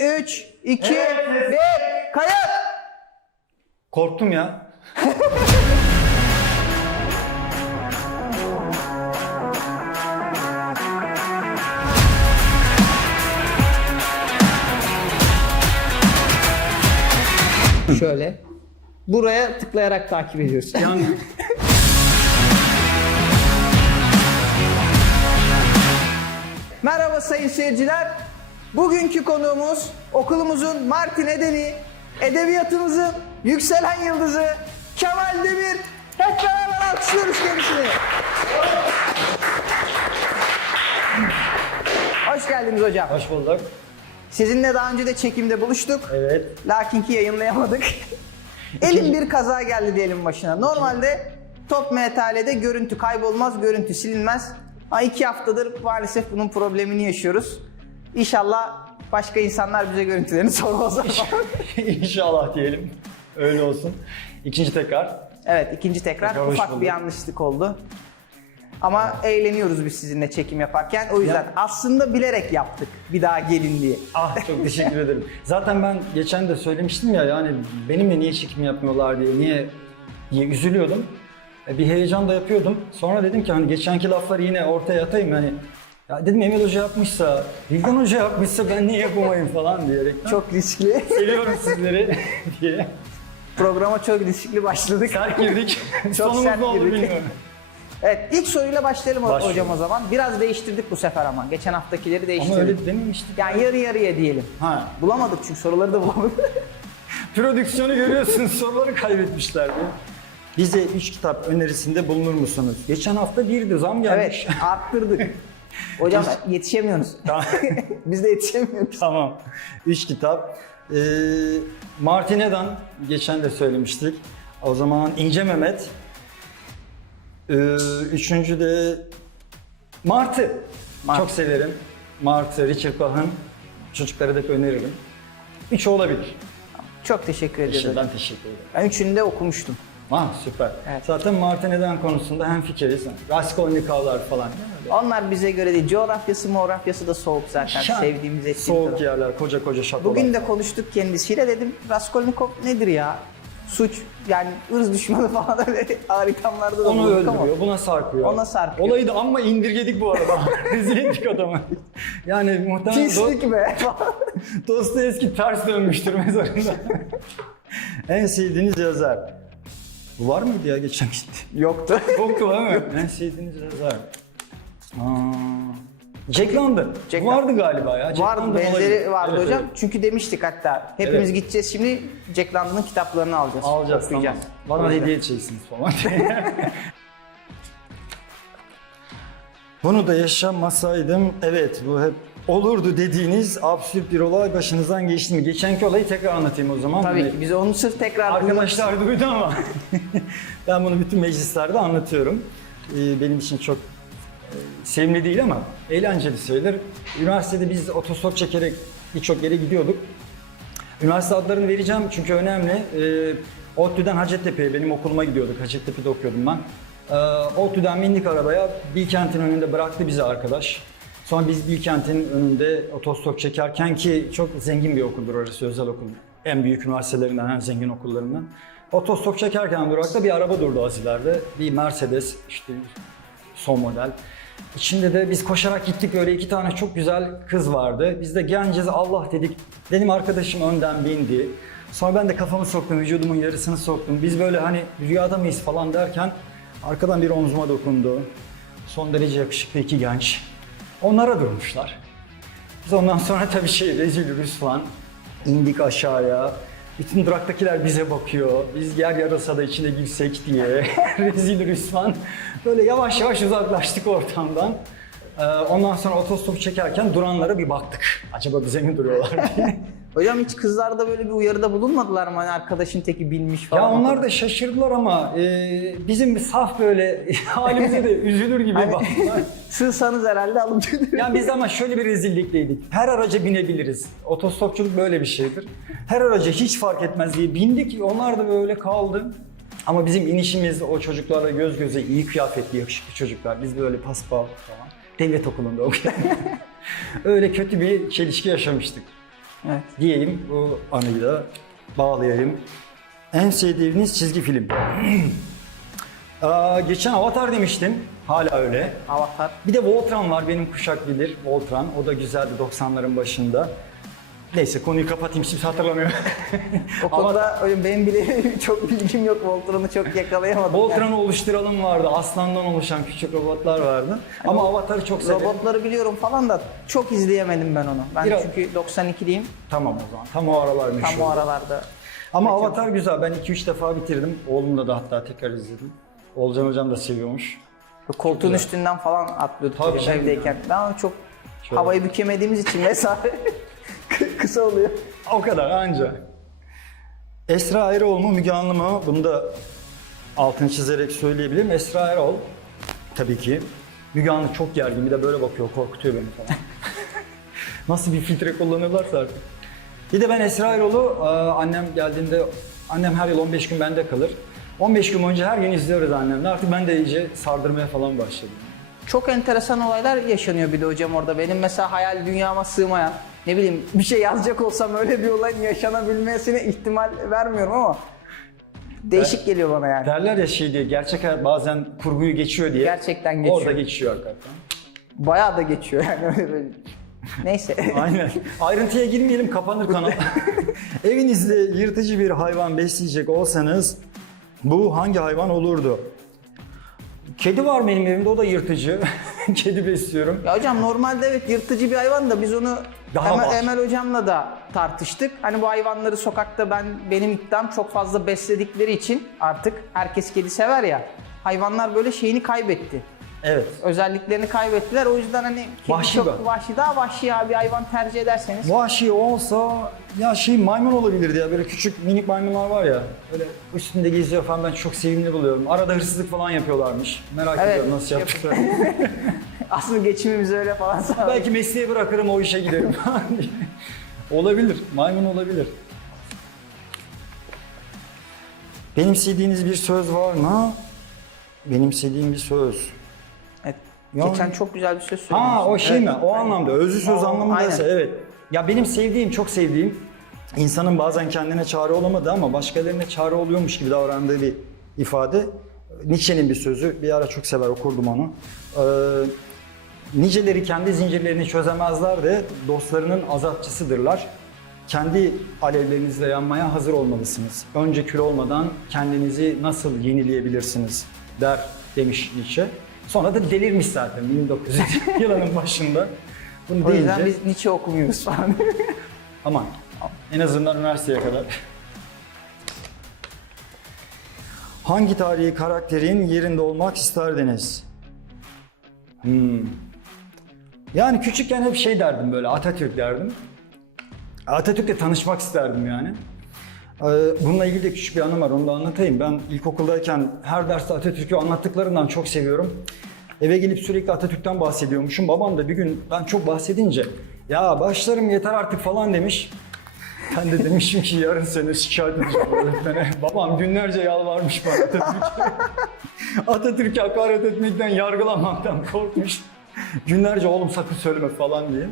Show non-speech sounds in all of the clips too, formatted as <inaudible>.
3, 2, 1, kayıt. Korktum ya. Şöyle. Buraya tıklayarak takip ediyoruz. Yani Merhaba sayın seyirciler. Bugünkü konuğumuz okulumuzun Martin Edeni, edebiyatımızın yükselen yıldızı Kemal Demir. Hep beraber alkışlıyoruz kendisini. Hoş geldiniz hocam. hoş bulduk. Sizinle daha önce de çekimde buluştuk. Evet. Lakin ki yayınlayamadık. <laughs> Elin bir kaza geldi diyelim başına. Normalde top MTL'de görüntü kaybolmaz, görüntü silinmez. Ama iki haftadır maalesef bunun problemini yaşıyoruz. İnşallah başka insanlar bize görüntülerini <laughs> sormaz. İnşallah diyelim. Öyle olsun. İkinci tekrar. evet ikinci tekrar Tekrar ufak bulduk. bir yanlışlık oldu. Ama eğleniyoruz biz sizinle çekim yaparken. O yüzden Ya. aslında bilerek yaptık bir daha gelin diye. Ah çok teşekkür ederim. Zaten ben geçen de söylemiştim ya yani benimle niye çekim yapmıyorlar diye, niye diye üzülüyordum. E, Bir heyecan da yapıyordum. Sonra dedim ki hani geçenki lafları yine ortaya atayım hani ya dedim Emel Hoca yapmışsa, Bilgen Hoca yapmışsa ben niye yapamayayım falan diyerek. Çok riskli. Seviyorum sizleri <laughs> diye. Programa çok riskli başladık. Sert girdik. Çok <laughs> Sonumuz sert ne girdik. bilmiyorum. Evet ilk soruyla başlayalım Başlayalım. hocam o zaman. Biraz değiştirdik bu sefer ama. Geçen haftakileri Ama değiştirdik. öyle dememiştik. Yani yarı yarıya diyelim. Ha. Bulamadık çünkü soruları da bulamadık. <laughs> Prodüksiyonu görüyorsunuz soruları kaybetmişler diye. Bize üç kitap önerisinde bulunur musunuz? Geçen hafta birdi zam gelmiş. evet arttırdık. Hocam yetişemiyorsunuz. Tamam. <laughs> Biz de yetişemiyoruz. tamam. Üç kitap. Ee, Martin Eden geçen de söylemiştik. O zaman İnce Mehmet. Ee, üçüncü de Martı. Martı. Çok severim. Martı, Richard Bach'ın. Çocuklara da öneririm. Üçü olabilir. Çok teşekkür ederiz hocam. Ben teşekkür ederim. Ben üçünü de okumuştum. Ah süper. Evet. Zaten Martin Eden konusunda hem fikiriz. Raskolnikovlar falan. Onlar bize göre değil. Coğrafyası coğrafyası da soğuk zaten. Yani Sevdiğimiz ettiğimiz Soğuk taraf. yerler, koca koca şatolar. Bugün de konuştuk kendisiyle dedim Raskolnikov nedir ya? Suç yani ırz düşmanı <laughs> falan öyle ağır ithamlarda da onu bulunduk ama. öldürüyor, buna sarkıyor. Ona sarkıyor. Olayı da amma indirgedik bu arada. <laughs> Rezil ettik adamı. Yani muhtemelen do- Pislik be falan. Dostoyevski ters dönmüştür mezarında. <laughs> en sevdiğiniz yazar. Bu var mıydı ya geçen gitti? <laughs> Yoktu. Yoktu değil mi? en sevdiğiniz yazar. Aa, Jack London. Jack Bu vardı galiba ya. Jack Vardı London benzeri olabilir. vardı Evet, hocam. evet. Çünkü demiştik hatta hepimiz Evet. gideceğiz şimdi Jack London'ın kitaplarını alacağız. Alacağız tamam. okuyacağız. Bana O yüzden. hediye edeceksiniz falan. <laughs> Bunu da yaşamasaydım evet bu hep olurdu dediğiniz absürt bir olay başınızdan geçti mi? Geçenki olayı tekrar anlatayım o zaman. Tabii Hani ki biz onu sırf tekrar Arkadaşlar duydu ama <laughs> <laughs> ben bunu bütün meclislerde anlatıyorum. Ee, benim için çok e, sevimli değil ama eğlenceli söyler. Üniversitede biz otostop çekerek birçok yere gidiyorduk. Üniversite adlarını vereceğim çünkü önemli. Ee, ODTÜ'den Hacettepe'ye benim okuluma gidiyorduk. Hacettepe'de okuyordum ben. Ee, ODTÜ'den bindik arabaya. Bilkent'in önünde bıraktı bizi arkadaş. Sonra biz Bilkent'in önünde otostop çekerken ki çok zengin bir okuldur orası özel okul. En büyük üniversitelerinden, en zengin okullarından. Otostop çekerken durakta bir araba durdu az ileride. Bir Mercedes işte son model. İçinde de biz koşarak gittik öyle iki tane çok güzel kız vardı. Biz de genciz Allah dedik. Benim arkadaşım önden bindi. Sonra ben de kafamı soktum, vücudumun yarısını soktum. Biz böyle hani rüyada mıyız falan derken arkadan bir omzuma dokundu. Son derece yakışıklı iki genç. Onlara durmuşlar. Biz ondan sonra tabii şey rezil rüsvan indik aşağıya. Bütün duraktakiler bize bakıyor. Biz yer yarasa da içine girsek diye <laughs> rezil rüsvan. Böyle yavaş yavaş uzaklaştık ortamdan. Ee, ondan sonra otostop çekerken duranlara bir baktık. Acaba bize mi duruyorlar diye. <laughs> Hocam hiç kızlar da böyle bir uyarıda bulunmadılar mı? Hani arkadaşın teki bilmiş falan. ya onlar da şaşırdılar ama e, bizim bir saf böyle <laughs> halimize de üzülür gibi Hani- baktılar. <laughs> Sığsanız herhalde alıp Ya biz ama şöyle bir rezillikteydik. Her araca binebiliriz. Otostopçuluk böyle bir şeydir. Her araca hiç fark etmez diye bindik. Onlar da böyle kaldı. Ama bizim inişimiz o çocuklarla göz göze iyi kıyafetli yakışıklı çocuklar. Biz böyle paspal falan. Devlet okulunda okuyan. <laughs> Öyle kötü bir çelişki yaşamıştık. Evet. Diyeyim bu anıyı da bağlayayım. En sevdiğiniz çizgi film. <clears throat> Aa, geçen Avatar demiştim. Hala öyle. Avatar. Bir de Voltron var benim kuşak bilir. Voltron. O da güzeldi 90'ların başında. Neyse konuyu kapatayım şimdi hatırlamıyorum. <laughs> O konuda öyle benim bile <laughs> çok bilgim yok. Voltron'u çok yakalayamadım. Voltron'u oluşturalım vardı. Aslandan oluşan küçük robotlar vardı. Ama Avatar'ı çok Yani severim. robotları biliyorum falan da çok izleyemedim ben onu. Ben Biraz- çünkü 92'liyim. Tamam o zaman. Tam o aralar Tam meşhur. o aralarda. Ama Avatar güzel. Ben 2-3 defa bitirdim. Oğlumla da hatta tekrar izledim. Olcan hocam da seviyormuş. Koltuğun üstünden falan atlıyorduk Tabii hocam canım evdeyken. Ben onu çok Şöyle. havayı bükemediğimiz için kı- <laughs> kısa oluyor. O kadar anca. Esra Erol mu Müge Anlı mı? Bunu da altını çizerek söyleyebilirim. Esra Erol tabii ki. Müge Anlı çok gergin bir de böyle bakıyor korkutuyor beni falan. <laughs> Nasıl bir filtre kullanırlarsa artık. Bir de ben Esra Erol'u e, annem geldiğinde annem her yıl 15 gün bende kalır. 15 gün boyunca her gün izliyoruz annemle. Artık ben de iyice sardırmaya falan başladım. Çok enteresan olaylar yaşanıyor bir de hocam orada. Benim mesela hayal dünyama sığmayan, ne bileyim bir şey yazacak olsam öyle bir olayın yaşanabilmesine ihtimal vermiyorum ama değişik geliyor bana yani. Derler ya şey diye gerçek hayat bazen kurguyu geçiyor diye. Gerçekten geçiyor. Orada geçiyor hakikaten. Bayağı da geçiyor yani. Neyse. <laughs> Aynen. Ayrıntıya girmeyelim kapanır kanal. <laughs> Evinizde yırtıcı bir hayvan besleyecek olsanız bu hangi hayvan olurdu? Kedi var benim evimde o da yırtıcı. <laughs> Kedi besliyorum. Ya hocam normalde evet yırtıcı bir hayvan da biz onu Daha Emel, var. Emel hocamla da tartıştık. Hani bu hayvanları sokakta ben benim iddiam çok fazla besledikleri için artık herkes kedi sever ya. Hayvanlar böyle şeyini kaybetti. Evet. Özelliklerini kaybettiler. O yüzden hani Vahşi çok bu. vahşi daha vahşi ya bir hayvan tercih ederseniz. Vahşi olsa ya şey maymun olabilirdi ya böyle küçük minik maymunlar var ya böyle üstünde geziyor falan ben çok sevimli buluyorum. Arada hırsızlık falan yapıyorlarmış. Merak Evet, ediyorum nasıl yaptıklar. <laughs> Aslında geçimimiz öyle falan sağlıyor. <laughs> Belki mesleği bırakırım o işe giderim <laughs> olabilir. Maymun olabilir. Benimsediğiniz bir söz var mı? Benimsediğim bir söz. Yani- Geçen çok güzel bir söz söylemiştin. Ha o şey Evet. mi? O anlamda. Özlü söz O- anlamındaysa aynen. evet. Ya benim sevdiğim, çok sevdiğim insanın bazen kendine çare olamadığı ama başkalarına çare oluyormuş gibi davrandığı bir ifade. Nietzsche'nin bir sözü. Bir ara çok sever okurdum onu. Ee, niceleri kendi zincirlerini çözemezler de dostlarının azatçısıdırlar. Kendi alevlerinizle yanmaya hazır olmalısınız. Önce kül olmadan kendinizi nasıl yenileyebilirsiniz der demiş Nietzsche. Sonra da delirmiş zaten 1900 <laughs> yılının başında. Bunu O yüzden deyince biz Nietzsche okumuyoruz falan. <laughs> aman en azından üniversiteye kadar. Hangi tarihi karakterin yerinde olmak isterdiniz? Hmm. Yani küçükken hep şey derdim böyle Atatürk derdim. Atatürk'le tanışmak isterdim yani. Ee, Bununla ilgili de küçük bir anım var onu da anlatayım. Ben ilkokuldayken her derste Atatürk'ü anlattıklarından çok seviyorum. Eve gelip sürekli Atatürk'ten bahsediyormuşum. Babam da bir gün ben çok bahsedince ya başlarım yeter artık falan demiş. Ben de demişim ki yarın seni şikayet edeceğim öğretmene. <laughs> Babam günlerce yalvarmış bana Atatürk'e. <laughs> Atatürk'e hakaret etmekten, yargılamaktan korkmuş. Günlerce oğlum sakın söyleme falan diye.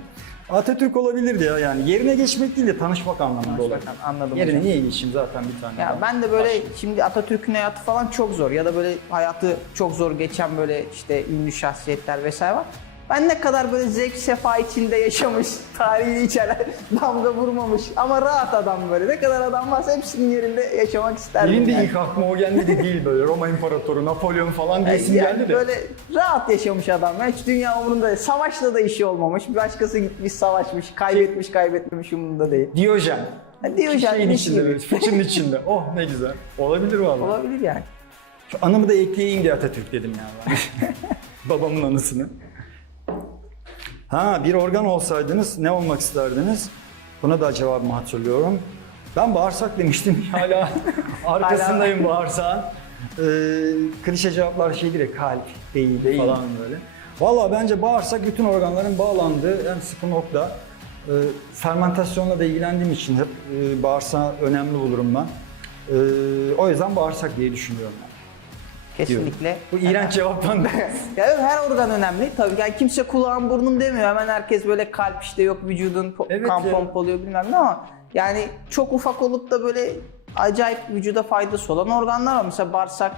Atatürk olabilirdi ya yani. Yerine geçmek değil de tanışmak anlamında olabilir. Anladım Yerine hocam. niye geçeyim zaten bir tane. Ya adam. ben de böyle şimdi Atatürk'ün hayatı falan çok zor ya da böyle hayatı çok zor geçen böyle işte ünlü şahsiyetler vesaire var. Ben ne kadar böyle zevk sefa içinde yaşamış, tarihi içeren, <laughs> damga vurmamış ama rahat adam böyle. Ne kadar adam varsa hepsinin yerinde yaşamak isterdim. Benim de yani. ilk aklıma o geldi de değil böyle Roma İmparatoru, Napolyon falan diye isim Yani geldi de. böyle rahat yaşamış adam. Hiç dünya umurunda değil. Savaşla da işi olmamış. Bir başkası gitmiş savaşmış, kaybetmiş, kaybetmemiş umurunda değil. Diyojen. Ha, Diyojen Şeyin içinde gibi. böyle, <laughs> fıçının içinde. Oh ne güzel. Olabilir vallahi. Olabilir yani. Şu anımı da ekleyeyim diye Atatürk dedim ya. ben. <laughs> Babamın anısını. Ha bir organ olsaydınız ne olmak isterdiniz? Buna da cevabımı hatırlıyorum. Ben bağırsak demiştim. <laughs> Hala arkasındayım bağırsağın. Ee, klişe cevaplar şey direkt kalp, beyin, Beyin. falan böyle. Valla bence bağırsak bütün organların bağlandığı en sıkı nokta. Ee, fermentasyonla da ilgilendiğim için hep e, bağırsağı önemli bulurum ben. Ee, o yüzden bağırsak diye düşünüyorum. Kesinlikle. Bu iğrenç <laughs> cevaptan da. <laughs> ya evet, her organ önemli. Tabii yani kimse kulağın burnun demiyor. Hemen herkes böyle kalp işte yok vücudun Evet kan ya. pompalıyor bilmem ne ama yani çok ufak olup da böyle acayip vücuda faydası olan organlar var. Mesela bağırsak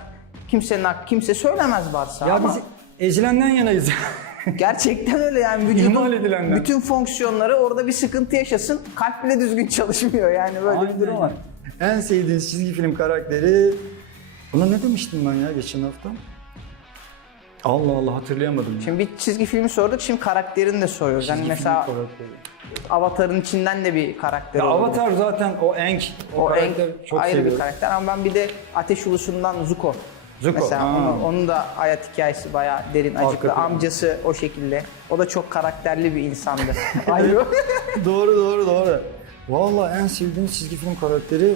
kimsenin hak- kimse söylemez bağırsağı ya ama biz ezilenden yanayız. <laughs> gerçekten öyle yani vücudun bütün fonksiyonları orada bir sıkıntı yaşasın. Kalp bile düzgün çalışmıyor yani böyle bir Aynen. durum var. En sevdiğiniz çizgi film karakteri... Buna ne demiştim ben ya geçen hafta? Allah Allah hatırlayamadım. ya. Şimdi bir çizgi filmi sorduk, şimdi karakterini de soruyoruz. Çizgi film mesela karakteri. Avatar'ın içinden de bir karakter Ya. Avatar zaten o Aang, o, O en karakter çok ayrı seviyorum. bir karakter ama ben bir de Ateş Ulusu'ndan Zuko. Zuko, Mesela ha. onu- onun da hayat hikayesi bayağı derin, acıklı. plan. Amcası o şekilde. O da çok karakterli bir insandı. <laughs> Ayrı. doğru doğru doğru. Vallahi en sevdiğim çizgi film karakteri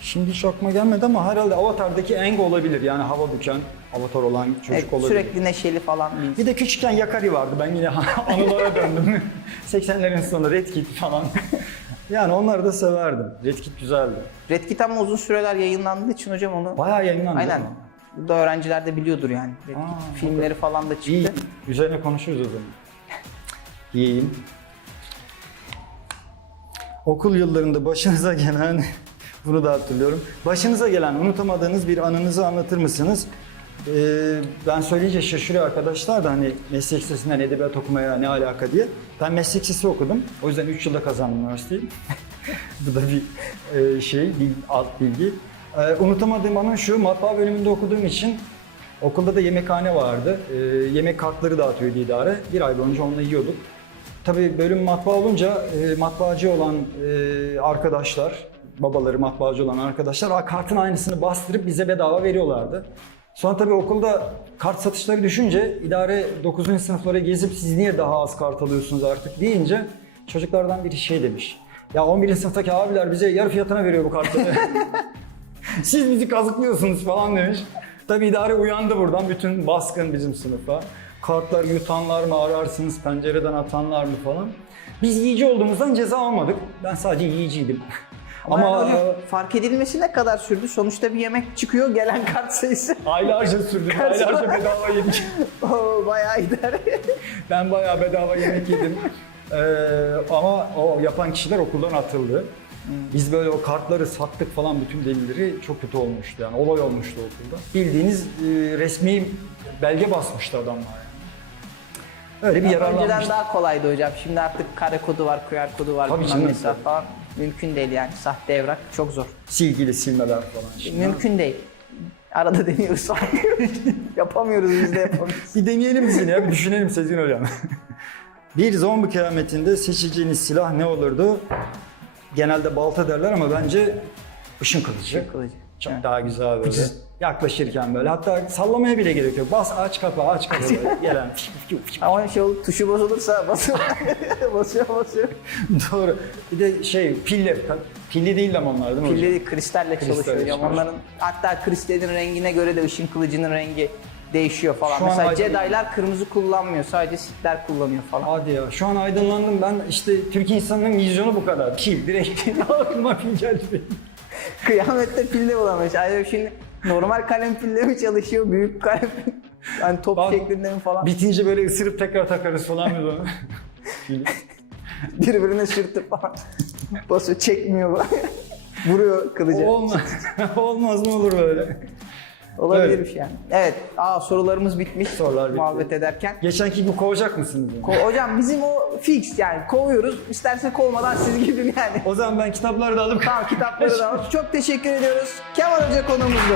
şimdi hiç aklıma gelmedi ama herhalde Avatar'daki Aang olabilir. Yani hava büken Avatar olan çocuk Evet, olabilir. sürekli neşeli falan bir de küçükken Yakari vardı. Ben yine <laughs> anılara döndüm. <laughs> 80'lerin sonu Red Kit falan. <laughs> yani onları da severdim. Red Kit güzeldi. Red Kit ama uzun süreler yayınlandığı için hocam onu... Bayağı yayınlandı Aynen. Bu da öğrenciler de biliyordur yani. Red Kit Aa, filmleri falan da çıktı. İyi. Üzerine konuşuruz o zaman. Yiyeyim. Okul yıllarında başınıza gelen, bunu da hatırlıyorum. Başınıza gelen unutamadığınız bir anınızı anlatır mısınız? Ee, ben söyleyince şaşırıyor arkadaşlar da hani meslek lisesinden edebiyat okumaya ne alaka diye. Ben meslek lisesi okudum. O yüzden 3 yılda kazandım üniversiteyi. <laughs> Bu da bir e, şey, bil- alt bilgi. Ee, unutamadığım anı şu, matbaa bölümünde okuduğum için okulda da yemekhane vardı. Ee, yemek kartları dağıtıyordu idare. Bir ay boyunca onunla yiyorduk. Tabii bölüm matbaa olunca e, matbaacı olan e, arkadaşlar, babaları matbaacı olan arkadaşlar "Aa, kartın aynısını bastırıp bize bedava veriyorlardı. Sonra tabii okulda kart satışları düşünce idare 9. sınıflara gezip siz niye daha az kart alıyorsunuz artık deyince çocuklardan biri şey demiş. Ya 11. sınıftaki abiler bize yarı fiyatına veriyor bu kartları. <laughs> Siz bizi kazıklıyorsunuz falan demiş. Tabii idare uyandı buradan bütün baskın bizim sınıfa. Kartlar yutanlar mı ararsınız, pencereden atanlar mı falan. Biz yiyici olduğumuzdan ceza almadık. Ben sadece yiyiciydim. Ama, Ama yani e, fark edilmesi ne kadar sürdü? Sonuçta bir yemek çıkıyor gelen kart sayısı. <laughs> aylarca sürdü. Kaç- aylarca bedava yedik. <laughs> Oo, bayağı idare. <laughs> Ben bayağı bedava yemek yedim. Ee, ama o yapan kişiler okuldan atıldı. Biz böyle o kartları sattık falan bütün delilleri çok kötü olmuştu yani olay olmuştu okulda. Bildiğiniz e, resmi belge basmıştı adamlar yani. Öyle bir Önceden yararlanmıştı. daha kolaydı hocam. Şimdi artık kare kodu var, QR kodu var, Tabii bilmem falan. Mümkün değil yani. Sahte evrak çok zor. Silgili silmeler falan. Şimdi. Mümkün değil. Arada deniyoruz <laughs> yapamıyoruz biz de yapamıyoruz. Bir deneyelim biz yine ya bir düşünelim Sezgin Hocam. <laughs> bir zombi kıyametinde seçeceğiniz silah ne olurdu? Genelde balta derler ama bence ışın kılıcı. Kılıcı. Çok Evet. daha güzel böyle. Yaklaşırken böyle. Hatta sallamaya bile gerek yok. Bas aç kapa aç kapa böyle. Gelen. <laughs> Ama şey olur, tuşu bozulursa basıyor, <laughs> basıyor, basıyor. Doğru. Bir de şey pilli. Pilli değil ama onlar değil mi hocam? Pilli kristalle Kristalle çalışıyor çalışıyor. Onların hatta kristalin rengine göre de ışın kılıcının rengi değişiyor falan. Şu an Mesela aydın- Jedi'lar kırmızı kullanmıyor. Sadece Sith'ler kullanıyor falan. Hadi ya şu an aydınlandım ben işte Türk insanının vizyonu bu kadar. Pil direkt <laughs> aklıma pil geldi benim. Kıyamette pille bulamış. Ayrıca şimdi normal kalem pille mi çalışıyor, büyük kalem hani top Bak- şeklinde mi falan. Bitince böyle ısırıp tekrar takarız falan onu. Pil. <laughs> Birbirine sürtüp falan basıyor, çekmiyor. <laughs> Vuruyor kılıcı. <laughs> Olmaz. Olmaz mı olur böyle? Olabilirmiş yani. Evet, aa sorularımız bitmiş. Sorular bitti. Muhabbet ederken. Geçenki gibi kovacak mısınız? beni? Ko- hocam bizim o fix yani kovuyoruz. İsterse kovmadan siz gidin yani. O zaman ben kitapları da alıp Tamam kitapları da var. <laughs> Çok teşekkür ediyoruz. Kemal Hoca konuğumuzdu.